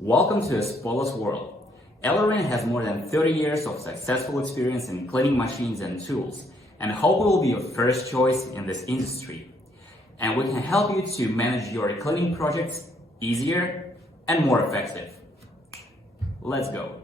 Welcome to a spotless world. ELEREIN has more than 30 years of successful experience in cleaning machines and tools, and hope we will be your first choice in this industry. And we can help you to manage your cleaning projects easier and more effective. Let's go.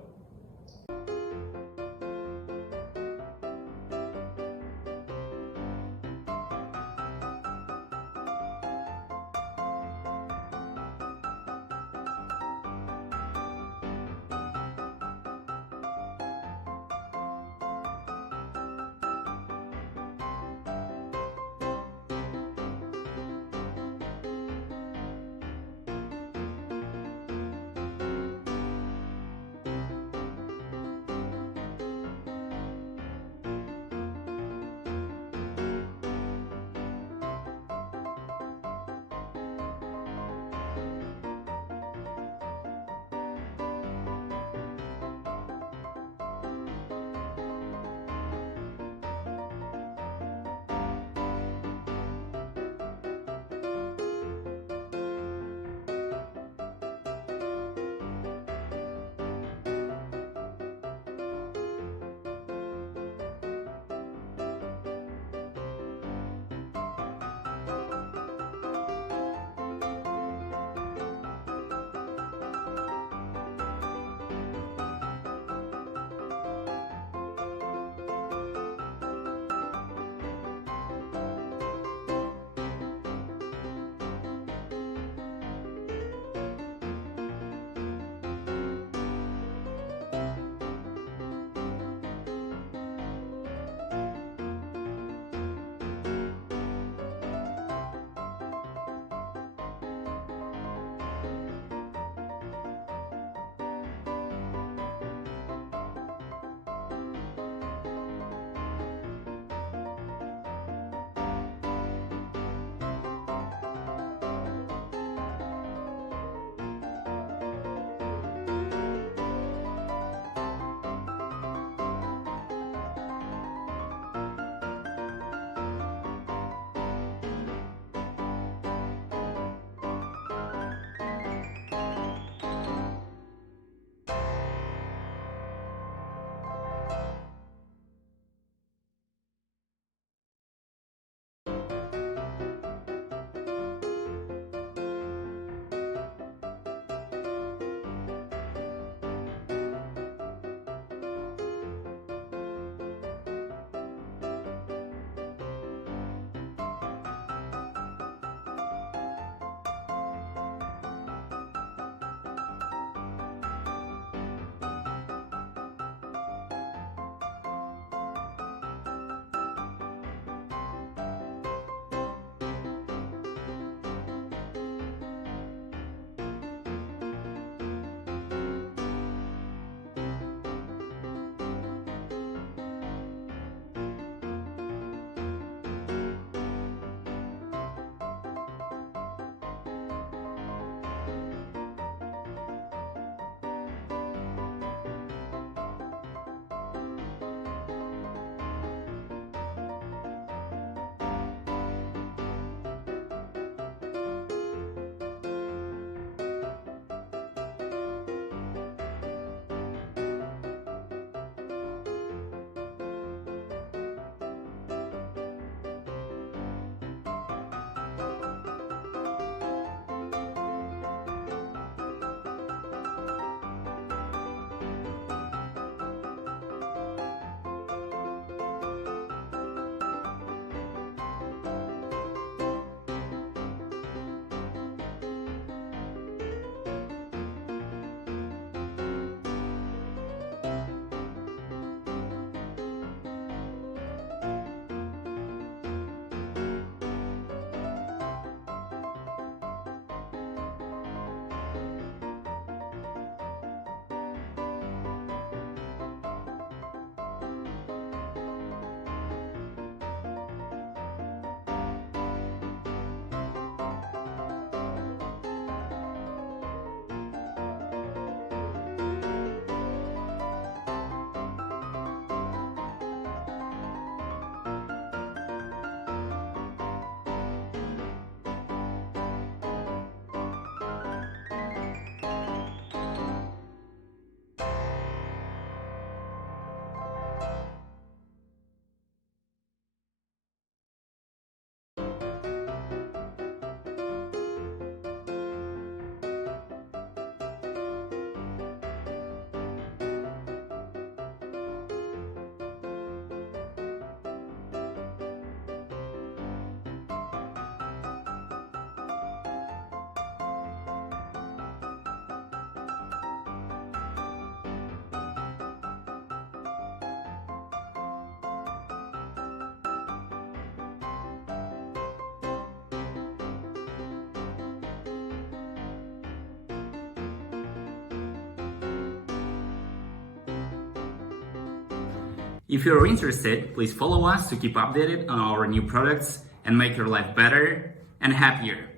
If you're interested, please follow us to keep updated on our new products and make your life better and happier.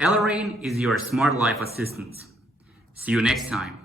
ELEREIN is your smart life assistant. See you next time.